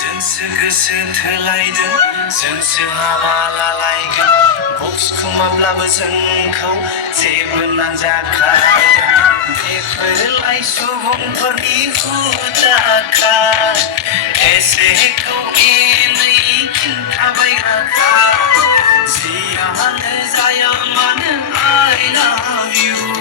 जोंसो गोसो थोलायदों जोंसो हाबा लालायगोन बक्सखौ माब्लाबो जोंखौ जेबो नांजाखाया बेफोरलाय सुबुंफोरनि हुदाखा एसेखौ एनै खिन्थाबायग्राखा जियानो जाया मानो I love you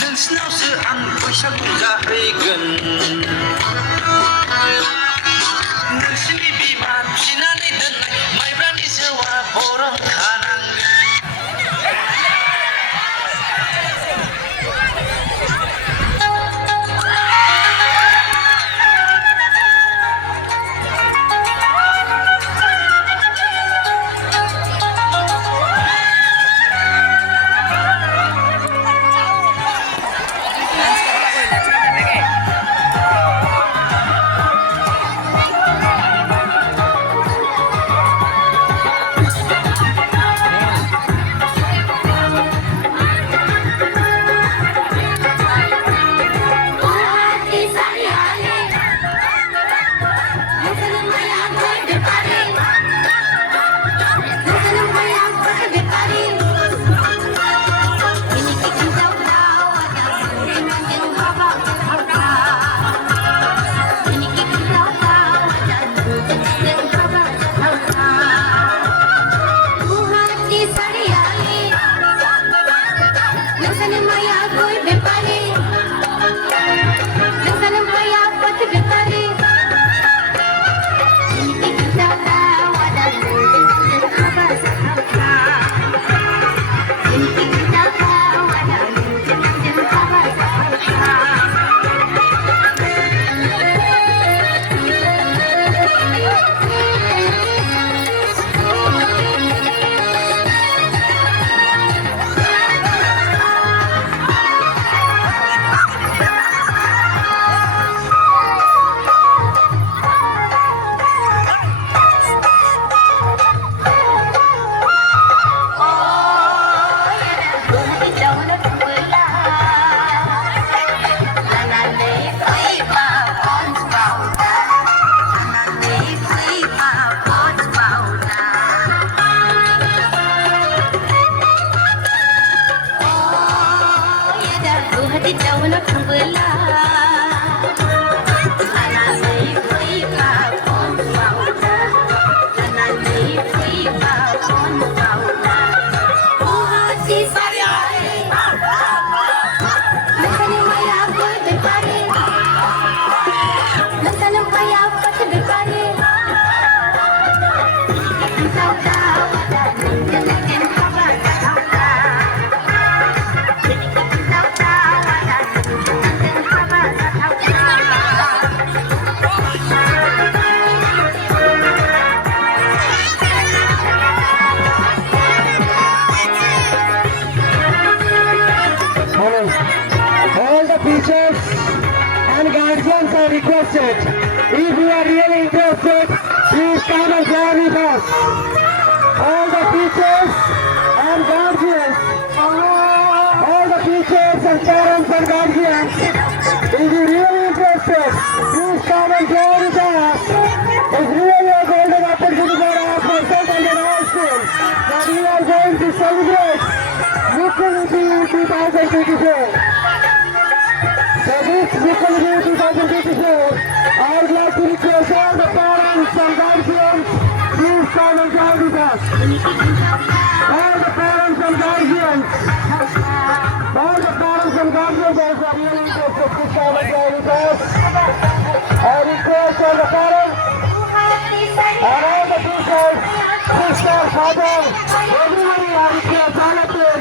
नोंसिनावसो आं बैसागु जाहैगोन नोंसिनि बिमा फिनानै दोननाय माइब्रानि जौआ बरनखानांगोन Guardians are requested. If you are really interested, please come and join with us. All the teachers and guardians, all the teachers and parents and guardians, if you are really interested, please come and join with us. It's really a golden opportunity for us, myself and the whole school, that we are going to celebrate Mukul 2024. So this Mukul 2024, I would like to request all the parents and guardians, please come and join with us. All the parents and guardians, all the come and join with us. I request all the parents and all the teachers, sisters, fathers, everybody, I request all of them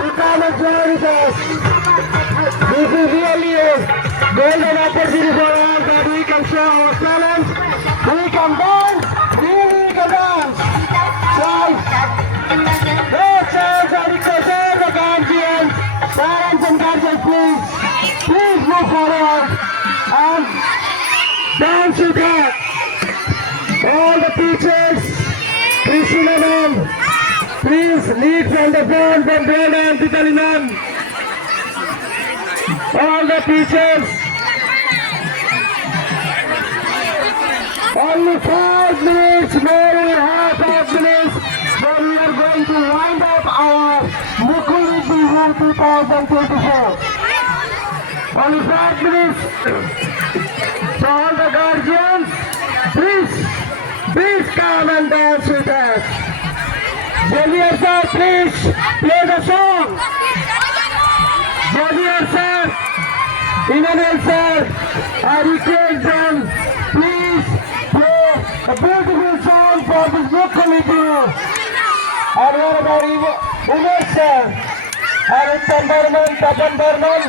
to come and join with us. This is really a golden opportunity for us that we can show our talent, we can dance, really can dance. So, no chance, I request all the guardians, parents and guardians, please move forward and dance with us. All the teachers, Krishna ma'am, please lead from the front from Brenda and Titali ma'am. All the teachers, only 5 minutes, more than half minutes, then we are going to wind up our Mukuli Bihu 2024. Only 5 minutes. So all the guardians, please come and dance with us. Javier sir, please play the song. Javier sir, Emmanuel sir, I request them, please play a beautiful song for this Mukuli Bihu. And what about Umesh sir, Aruthan Burman, Tapan Burman,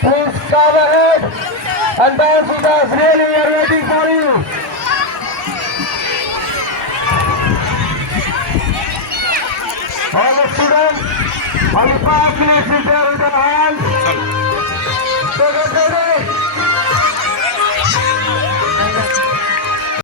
please come ahead and dance with us. Really, we are waiting for you. All the students, only 5 minutes is there with their hands.